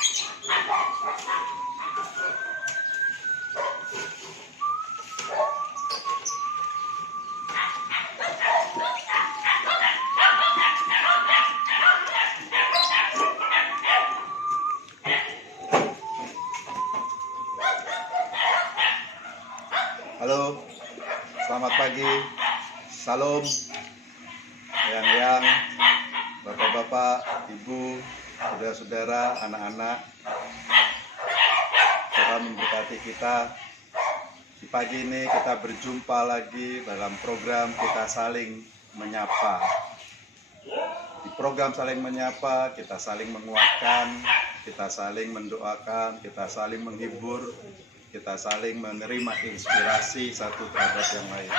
Halo, selamat pagi, salam, yang bapak-bapak, ibu, saudara-saudara, anak-anak. Tuhan memberkati kita. Di pagi ini kita berjumpa lagi dalam program Kita Saling Menyapa. Di program Saling Menyapa, kita saling menguatkan, kita saling mendoakan, kita saling menghibur, kita saling menerima inspirasi satu terhadap yang lain.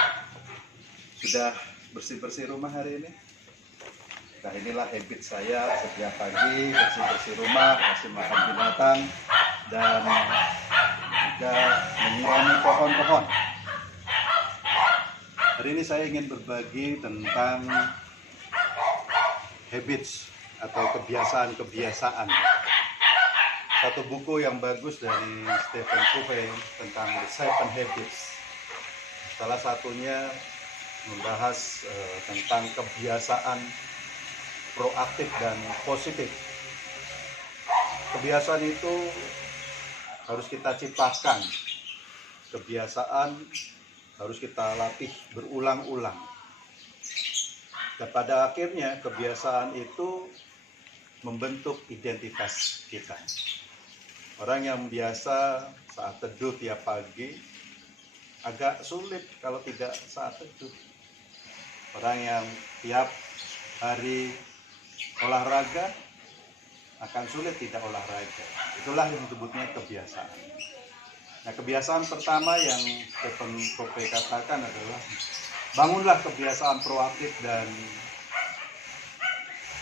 Sudah bersih-bersih rumah hari ini? Nah, inilah habit saya setiap pagi, bersih-bersih rumah, kasih makan binatang, dan juga menyirami pohon-pohon. Hari ini saya ingin berbagi tentang habits atau kebiasaan-kebiasaan. Satu buku yang bagus dari Stephen Covey tentang The Seven Habits. Salah satunya membahas tentang kebiasaan proaktif dan positif. Kebiasaan itu harus kita ciptakan. Kebiasaan harus kita latih berulang-ulang. Dan pada akhirnya kebiasaan itu membentuk identitas kita. Orang yang biasa saat teduh tiap pagi agak sulit kalau tidak saat teduh. Orang yang tiap hari olahraga akan sulit tidak olahraga. Itulah yang disebutnya kebiasaan. Nah, kebiasaan pertama yang Stephen Covey katakan adalah bangunlah kebiasaan proaktif dan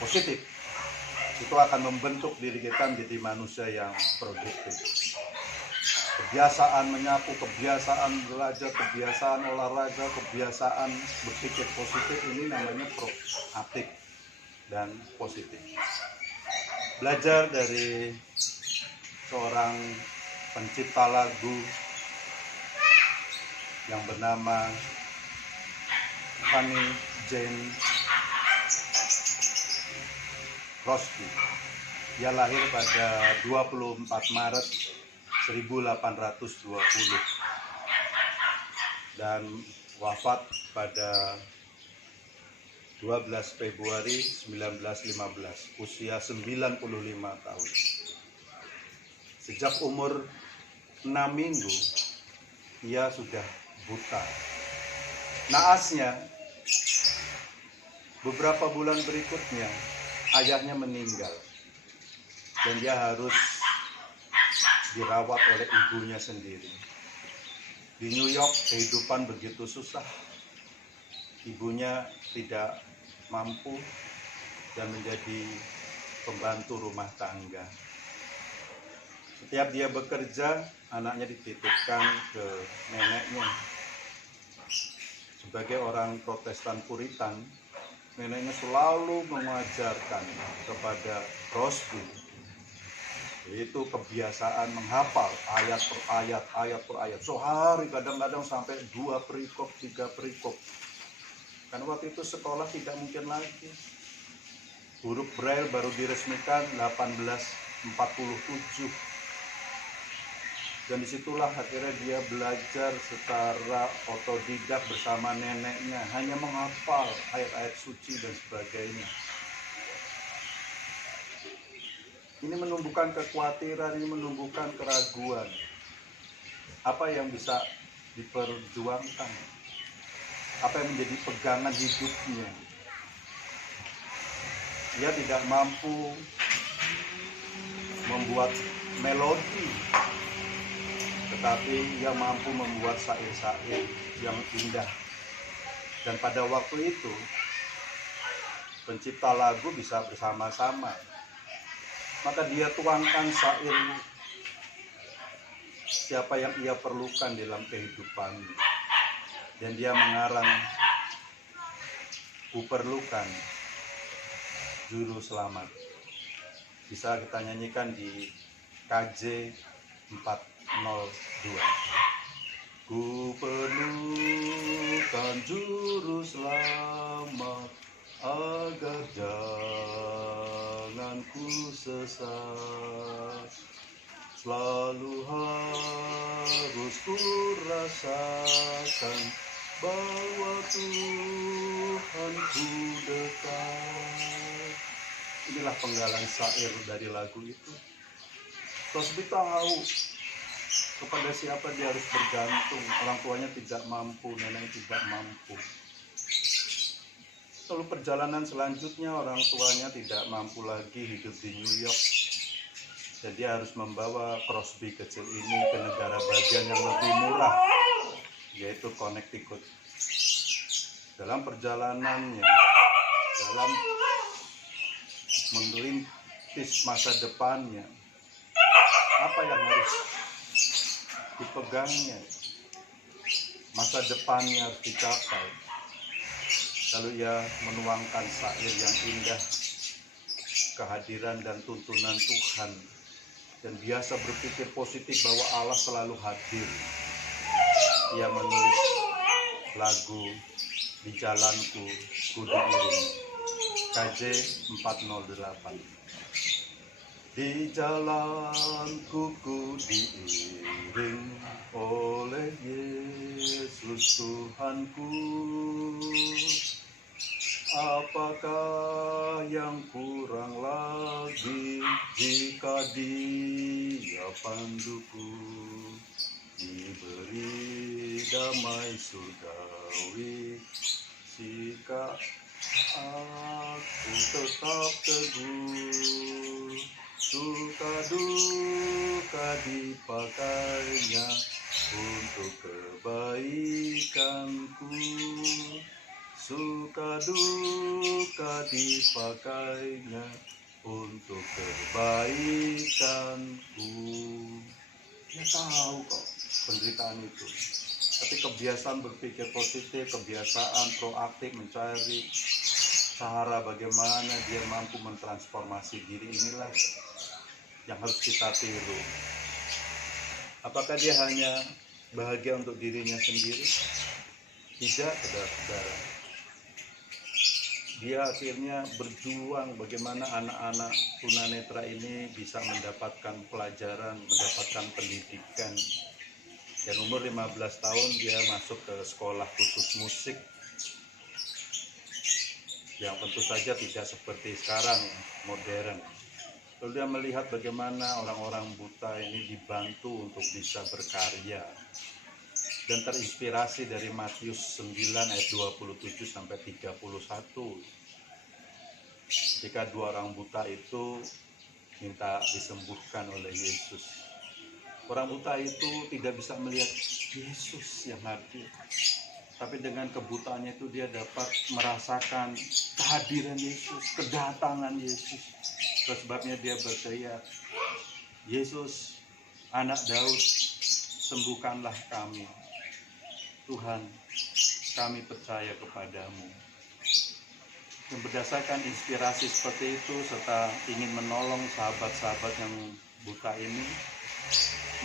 positif. Itu akan membentuk diri kita menjadi manusia yang produktif. Kebiasaan menyapu, kebiasaan belajar, kebiasaan olahraga, kebiasaan berpikir positif, ini namanya proaktif dan positif. Belajar dari seorang pencipta lagu yang bernama Fanny Jane Crosby. Dia lahir pada 24 Maret 1820 dan wafat pada 12 Februari 1915, usia 95 tahun. Sejak umur 6 minggu, ia sudah buta. Naasnya, beberapa bulan berikutnya, ayahnya meninggal dan dia harus dirawat oleh ibunya sendiri. Di New York kehidupan begitu susah. Ibunya tidak mampu dan menjadi pembantu rumah tangga. Setiap dia bekerja, anaknya dititipkan ke neneknya. Sebagai orang Protestan Puritan, neneknya selalu mengajarkan kepada Crosby itu kebiasaan menghafal ayat per ayat. Sehari kadang-kadang sampai 2 perikop, 3 perikop. Karena waktu itu sekolah tidak mungkin lagi. Huruf Braille baru diresmikan 1847. Dan disitulah akhirnya dia belajar secara otodidak bersama neneknya, hanya menghafal ayat-ayat suci dan sebagainya. Ini menumbuhkan kekhawatiran, ini menumbuhkan keraguan. Apa yang bisa diperjuangkan? Apa yang menjadi pegangan hidupnya? Dia tidak mampu membuat melodi, tetapi ia mampu membuat syair-syair yang indah. Dan pada waktu itu, pencipta lagu bisa bersama-sama. Maka dia tuangkan syair siapa yang ia perlukan dalam kehidupannya. Dan dia mengarang Ku Perlukan Juru Selamat. Bisa kita nyanyikan di KJ 402. Ku perlukan juru selamat agar jangan ku sesat. Selalu harus ku rasakan bahwa Tuhanku dekat. Inilah penggalan syair dari lagu itu. Crosby tahu kepada siapa dia harus bergantung. Orang tuanya tidak mampu, neneknya tidak mampu. Lalu perjalanan selanjutnya orang tuanya tidak mampu lagi hidup di New York. Dan dia harus membawa Crosby kecil ini ke negara bagian yang lebih murah, yaitu Connecticut. Dalam perjalanannya, dalam merintis masa depannya, apa yang harus dipegangnya, masa depannya harus dicapai. Lalu ia menuangkan syair yang indah, kehadiran dan tuntunan Tuhan, dan biasa berpikir positif bahwa Allah selalu hadir. Ia menulis lagu Di Jalanku Ku Diiring, KJ 408. Di jalanku ku diiring oleh Yesus Tuhanku. Apakah yang kurang lagi jika Dia panduku? Diberi damai surgawi jika aku tetap teguh. Suka duka dipakainya untuk kebaikanku. Suka duka dipakainya untuk kebaikanku. Dia tahu kok penderitaan itu. Tapi kebiasaan berpikir positif, kebiasaan proaktif mencari cara bagaimana dia mampu mentransformasi diri, inilah yang harus kita tiru. Apakah dia hanya bahagia untuk dirinya sendiri? Tidak, saudara-saudara. Dia akhirnya berjuang bagaimana anak-anak tunanetra ini bisa mendapatkan pelajaran, mendapatkan pendidikan. Dan umur 15 tahun dia masuk ke sekolah khusus musik, yang tentu saja tidak seperti sekarang, modern. Lalu dia melihat bagaimana orang-orang buta ini dibantu untuk bisa berkarya, dan terinspirasi dari Matius 9 ayat 27 sampai 31. Jika dua orang buta itu minta disembuhkan oleh Yesus. Orang buta itu tidak bisa melihat Yesus yang hadir. Tapi dengan kebutaannya itu dia dapat merasakan kehadiran Yesus, kedatangan Yesus. Sebabnya dia berteriak, Yesus, anak Daud, sembuhkanlah kami. Tuhan, kami percaya kepadamu. Dan berdasarkan inspirasi seperti itu, serta ingin menolong sahabat-sahabat yang buta ini,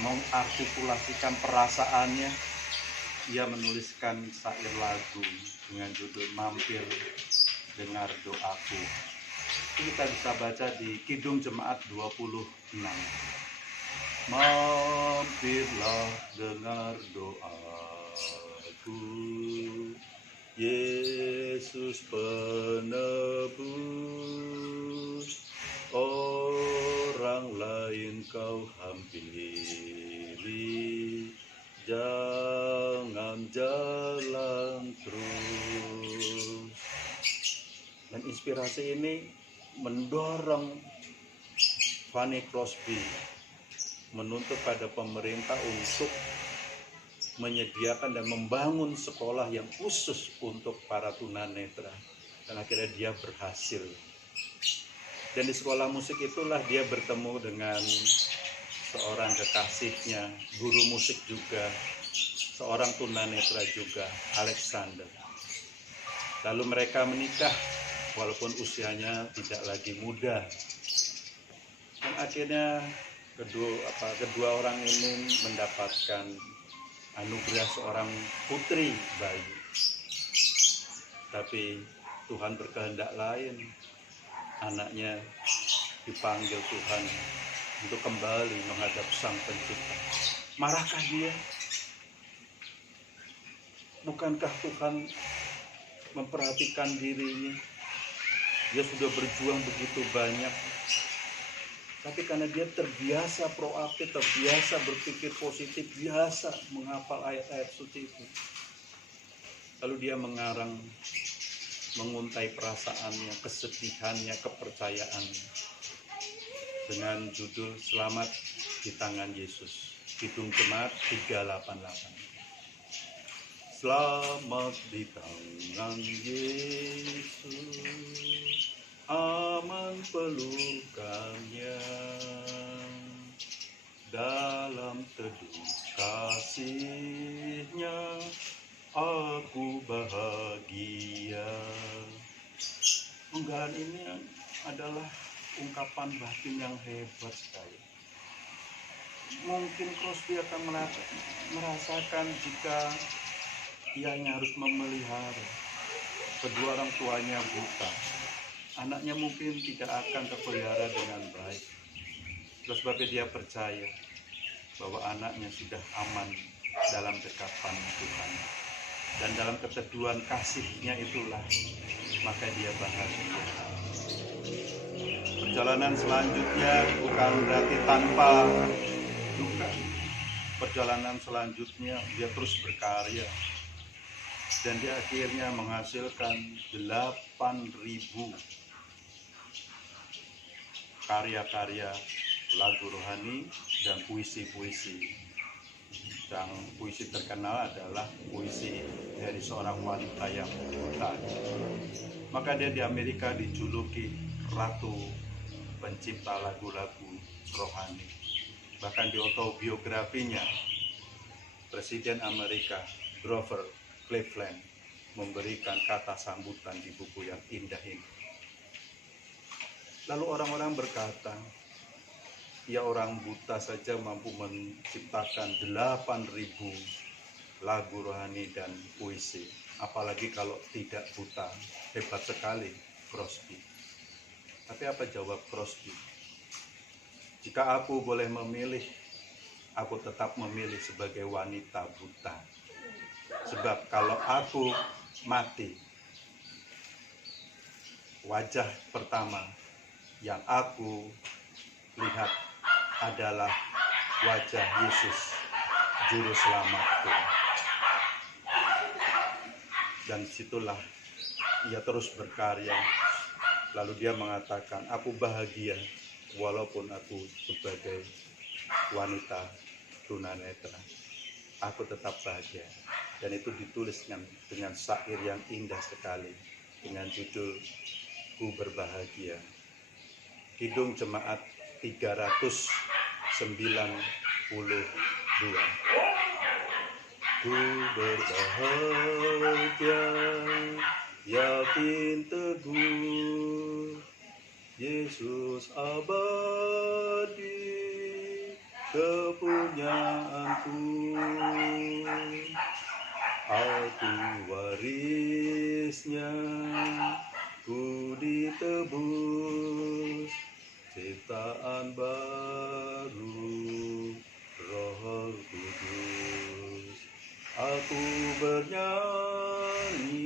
mengartikulasikan perasaannya, ia menuliskan syair lagu dengan judul Mampir Dengar Doaku. Kita bisa baca di Kidung Jemaat 26. Mampirlah dengar doaku, Yesus penebus. Orang lain kau hampiri, jangan jalan terus. Dan inspirasi ini mendorong Fanny Crosby menuntut pada pemerintah untuk menyediakan dan membangun sekolah yang khusus untuk para tunanetra. Dan akhirnya dia berhasil. Dan di sekolah musik itulah dia bertemu dengan seorang kekasihnya, guru musik juga, seorang tunanetra juga, Alexander. Lalu mereka menikah walaupun usianya tidak lagi muda. Dan akhirnya kedua orang ini mendapatkan anugerah seorang putri bayi. Tapi Tuhan berkehendak lain. Anaknya dipanggil Tuhan untuk kembali menghadap Sang Pencipta. Marahkah dia? Bukankah Tuhan memperhatikan dirinya? Dia sudah berjuang begitu banyak. Tapi karena dia terbiasa proaktif, terbiasa berpikir positif, biasa menghafal ayat-ayat suci itu. Lalu dia menguntai perasaannya, kesedihannya, kepercayaannya. Dengan judul Selamat di Tangan Yesus. Kidung Jemaat 388. Selamat di tangan Yesus, aman pelukannya, dalam teduh kasihnya aku bahagia. Unggahan ini adalah ungkapan batin yang hebat sekali. Mungkin Crosby akan merasakan jika ia harus memelihara. Kedua orang tuanya buta. Anaknya mungkin tidak akan terpelihara dengan baik. Terus sebab dia percaya bahwa anaknya sudah aman dalam dekapan Tuhan. Dan dalam keteduhan kasihnya itulah maka dia bahagia. Perjalanan selanjutnya bukan berarti tanpa duka. Perjalanan selanjutnya dia terus berkarya. Dan dia akhirnya menghasilkan 8.000 karya-karya lagu rohani dan puisi-puisi. Yang puisi terkenal adalah puisi dari seorang wanita yang buta. Maka dia di Amerika dijuluki Ratu Pencipta Lagu-lagu Rohani. Bahkan di autobiografinya, Presiden Amerika Grover Cleveland memberikan kata sambutan di buku yang indah ini. Lalu orang-orang berkata, ya orang buta saja mampu menciptakan 8.000 lagu rohani dan puisi. Apalagi kalau tidak buta. Hebat sekali Crosby. Tapi apa jawab Crosby? Jika aku boleh memilih, aku tetap memilih sebagai wanita buta. Sebab kalau aku mati, wajah pertama yang aku lihat adalah wajah Yesus, Juru Selamatku. Dan situlah ia terus berkarya. Lalu dia mengatakan, aku bahagia walaupun aku sebagai wanita tunanetra. Aku tetap bahagia. Dan itu ditulis dengan syair yang indah sekali dengan judul Ku Berbahagia. Kidung Jemaat 392. Ku berbahagia, yakin teguh, Yesus abadi kepunyaanku. Aku warisnya, ku ditebus, ciptaan baru, Roh Kudus. Aku bernyanyi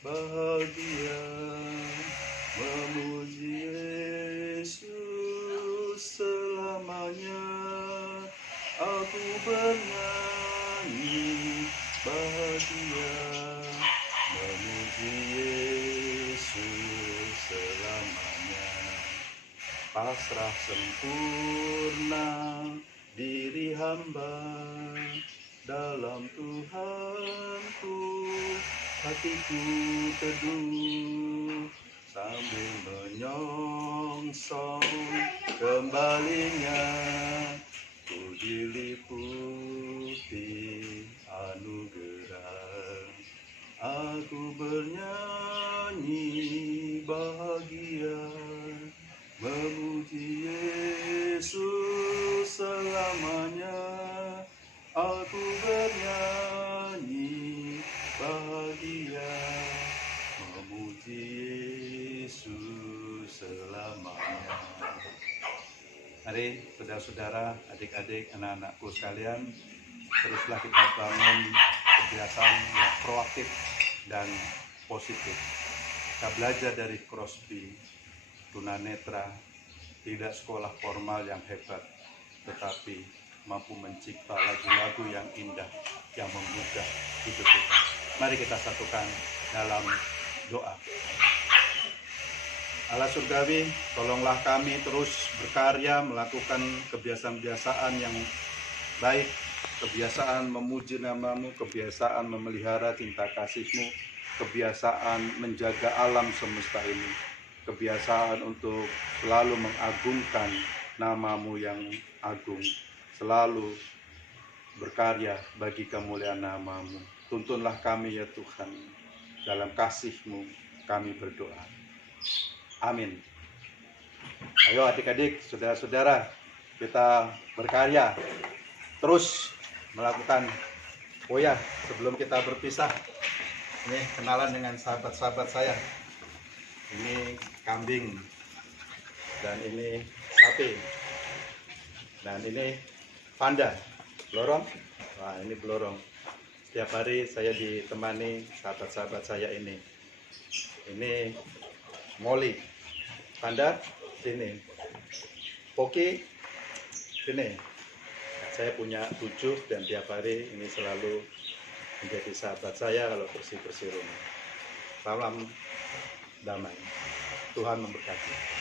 bahagia, memuji Yesus selamanya. Aku bernyanyi bahagia, memuji Yesus selamanya. Pasrah sempurna diri hamba dalam Tuhanku, hatiku teduh sambil menyongsong kembalinya. Ku diliputi anugerah, aku bernyanyi bahagia, memuji Yesus Mari saudara-saudara, adik-adik, anak-anakku sekalian, teruslah kita bangun kebiasaan yang proaktif dan positif. Kita belajar dari Crosby, tunanetra, tidak sekolah formal yang hebat, tetapi mampu mencipta lagu-lagu yang indah, yang menggugah hidup kita. Mari kita satukan dalam doa. Allah surgawi, tolonglah kami terus berkarya melakukan kebiasaan-kebiasaan yang baik, kebiasaan memuji nama-Mu, kebiasaan memelihara cinta kasih-Mu, kebiasaan menjaga alam semesta ini, kebiasaan untuk selalu mengagungkan nama-Mu yang agung, selalu berkarya bagi kemuliaan nama-Mu. Tuntunlah kami ya Tuhan, dalam kasih-Mu kami berdoa. Amin. Ayo adik-adik, saudara-saudara, kita berkarya terus melakukan. Oh ya, sebelum kita berpisah, ini kenalan dengan sahabat-sahabat saya. Ini kambing, dan ini sapi, dan ini panda, belorong. Wah, ini belorong. Setiap hari saya ditemani sahabat-sahabat saya ini. Ini Molly, panda, sini. Poki, sini. Saya punya 7 dan tiap hari ini selalu menjadi sahabat saya kalau bersih-bersih rumah. Salam damai. Tuhan memberkati.